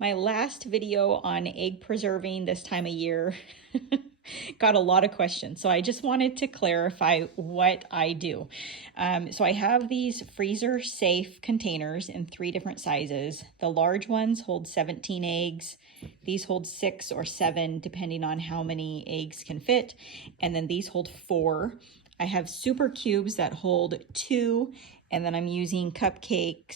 My last video on egg preserving this time of year got a lot of questions. So I just wanted to clarify what I do. So I have these freezer safe containers in 3 different sizes. The large ones hold 17 eggs. These hold 6 or 7, depending on how many eggs can fit. And then these hold 4. I have super cubes that hold 2, and then I'm using cupcake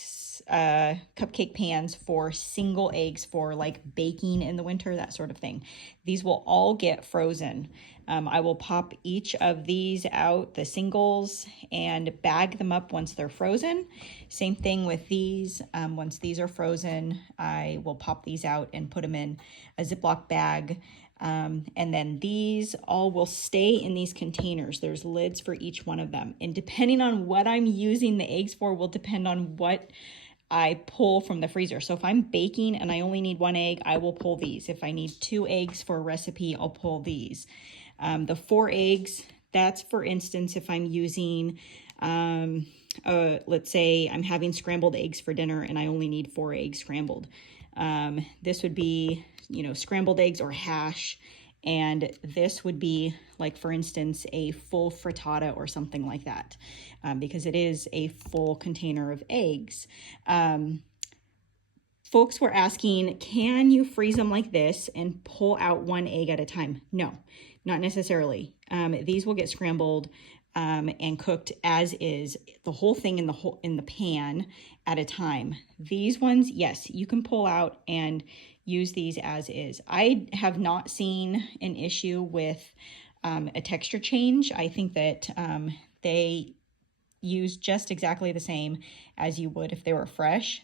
pans for single eggs for like baking in the winter, that sort of thing. These will all get frozen. I will pop each of these out, the singles, and bag them up once they're frozen. Same thing with these. Once these are frozen, I will pop these out and put them in a Ziploc bag. And then these all will stay in these containers. There's lids for each one of them. And depending on what I'm using the eggs for will depend on what I pull from the freezer. So if I'm baking and I only need 1 egg, I will pull these. If I need 2 eggs for a recipe, I'll pull these. The 4 eggs, that's for instance, if I'm using, let's say I'm having scrambled eggs for dinner and I only need 4 eggs scrambled. This would be, scrambled eggs or hash. And this would be like, for instance, a full frittata or something like that, because it is a full container of eggs. Folks were asking, can you freeze them like this and pull out 1 egg at a time? No, not necessarily. These will get scrambled and cooked as is, the whole thing in the pan at a time. These ones, yes, you can pull out and use these as is. I have not seen an issue with a texture change. I think that they use just exactly the same as you would if they were fresh.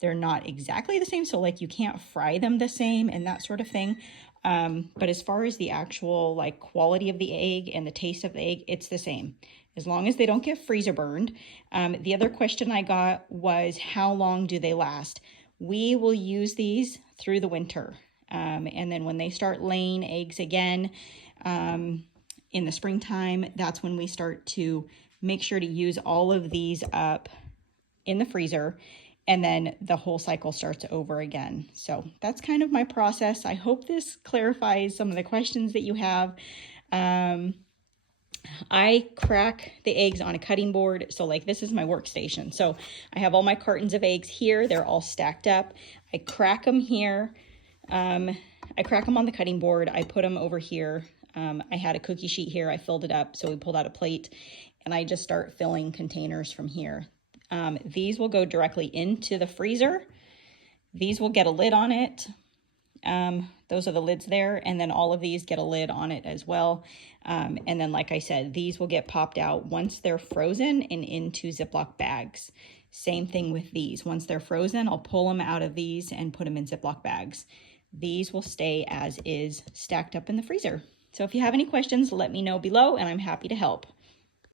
They're not exactly the same, so like you can't fry them the same and that sort of thing. But as far as the actual like quality of the egg and the taste of the egg, it's the same, as long as they don't get freezer burned. The other question I got was, how long do they last? We will use these through the winter. And then when they start laying eggs again in the springtime, that's when we start to make sure to use all of these up in the freezer, and then the whole cycle starts over again. So that's kind of my process. I hope this clarifies some of the questions that you have. I crack the eggs on a cutting board. So like this is my workstation. So I have all my cartons of eggs here. They're all stacked up. I crack them here. I crack them on the cutting board. I put them over here. I had a cookie sheet here. I filled it up. So we pulled out a plate and I just start filling containers from here. These will go directly into the freezer. These will get a lid on it. Those are the lids there. And then all of these get a lid on it as well. And then, like I said, these will get popped out once they're frozen and into Ziploc bags. Same thing with these. Once they're frozen, I'll pull them out of these and put them in Ziploc bags. These will stay as is, stacked up in the freezer. So if you have any questions, let me know below and I'm happy to help.